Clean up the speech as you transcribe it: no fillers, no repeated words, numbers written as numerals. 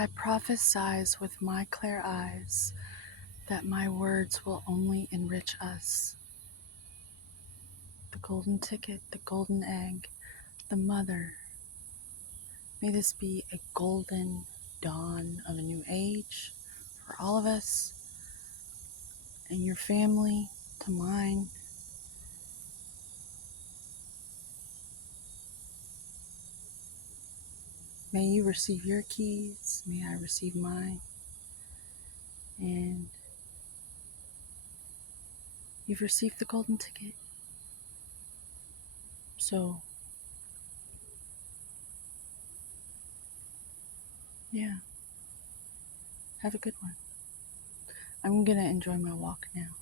I prophesize with my clear eyes that my words will only enrich us. The golden ticket, the golden egg, the mother. May this be a golden dawn of a new age for all of us and your family to mine. May you receive your keys. May I receive mine. And you've received the golden ticket. So, yeah, have a good one. I'm going to enjoy my walk now.